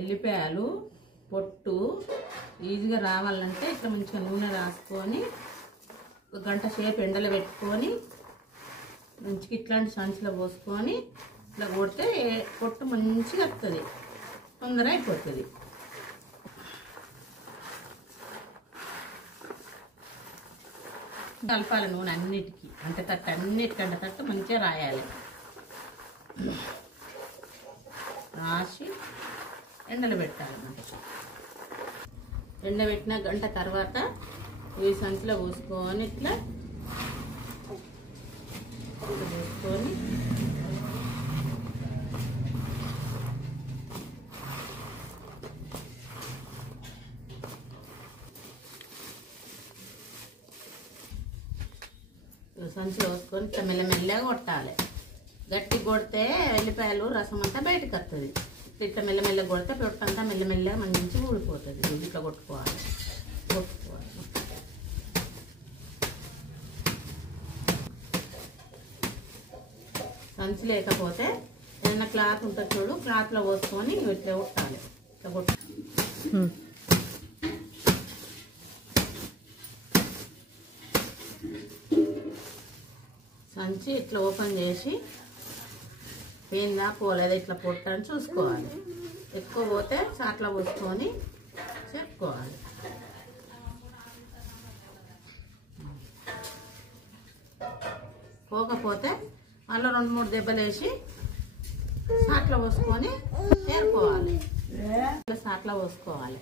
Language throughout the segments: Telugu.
ఎల్లిపాయలు పొట్టు ఈజీగా రావాలంటే ఇట్లా మంచిగా నూనె రాసుకొని ఒక గంట సేపు ఎండలో పెట్టుకొని మంచిగా ఇట్లాంటి సంచిలో పోసుకొని ఇట్లా కొడితే పొట్టు మంచిగా వస్తుంది, తొందర అయిపోతుంది. కలపాలి నూనె అన్నిటికీ, అంటే తట్టు అన్నిటికంటే తట్టు మంచిగా రాయాలి. రాసి ఎండలో పెట్టాలి. ఎండబెట్టిన గంట తర్వాత ఈ సంచిలో పోసుకొని ఇట్లా పోసుకొని సంచిలో పోసుకొని ఇట్లా మెల్లమెల్లగా కొట్టాలి. గట్టి కొడితే ఎల్లిపాయలు రసం అంతా బయటకు వస్తుంది. ఇట్లా మెల్లమెల్లగా కొడితే పొట్టంతా మెల్లమెల్లగా మంచిగా ఊడిపోతుంది. ఇట్లా కొట్టుకోవాలి. సంచి లేకపోతే ఏదైనా క్లాత్ ఉంటుంది చూడు, క్లాత్లో పోసుకొని ఇట్లా కొట్టాలి. ఇట్లా కొట్టు సంచి ఇట్లా ఓపెన్ చేసి పోయిందా పోలేదా ఇట్లా పొట్టని చూసుకోవాలి. ఎక్కువ పోతే చాట్ల పోసుకొని చెప్పుకోవాలి. పోకపోతే మళ్ళీ 2-3 దెబ్బలు వేసి చాట్ల పోసుకొని ఏరుకోవాలి. ఇట్లా చాట్ల పోసుకోవాలి.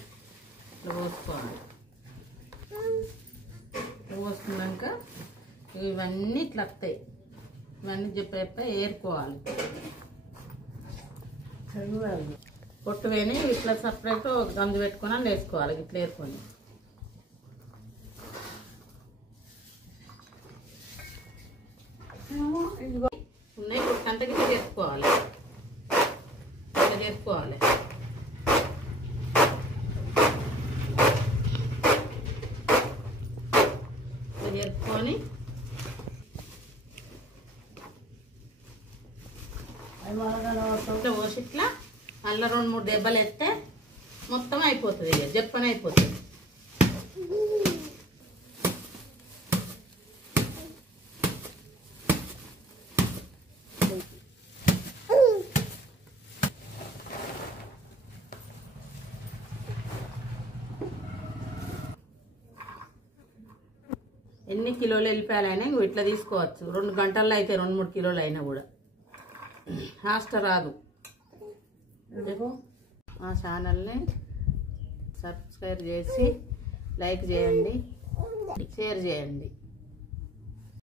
ఇట్లా పోసుకోవాలి. పోసుకున్నాక ఇవన్నీ ఇట్లా వస్తాయి. ఇవన్నీ చెప్పే ఏరుకోవాలి. పొట్టు వేని ఇట్లా సపరేట్ గంజు పెట్టుకొని అని వేసుకోవాలి. ఇట్లా ఏరుకొని ఉన్నాయి పొట్టంతా ఇట్లా చేసుకోవాలి. ఇట్లా చేసుకోవాలి. ఇట్లా చేసుకొని ఇట్లా పోసి ఇట్లా మళ్ళీ 2-3 దెబ్బలు వేస్తే మొత్తం అయిపోతుంది. ఇక జప్పని అయిపోతుంది. ఎన్ని కిలోలు ఎల్లిపాయలైనా ఇట్లా తీసుకోవచ్చు. 2 గంటల్లో అయితే 2-3 కిలోలు అయినా కూడా హాస్ట్ రాదు. మా ఛానల్ని సబ్స్క్రైబ్ చేసి లైక్ చేయండి, షేర్ చేయండి.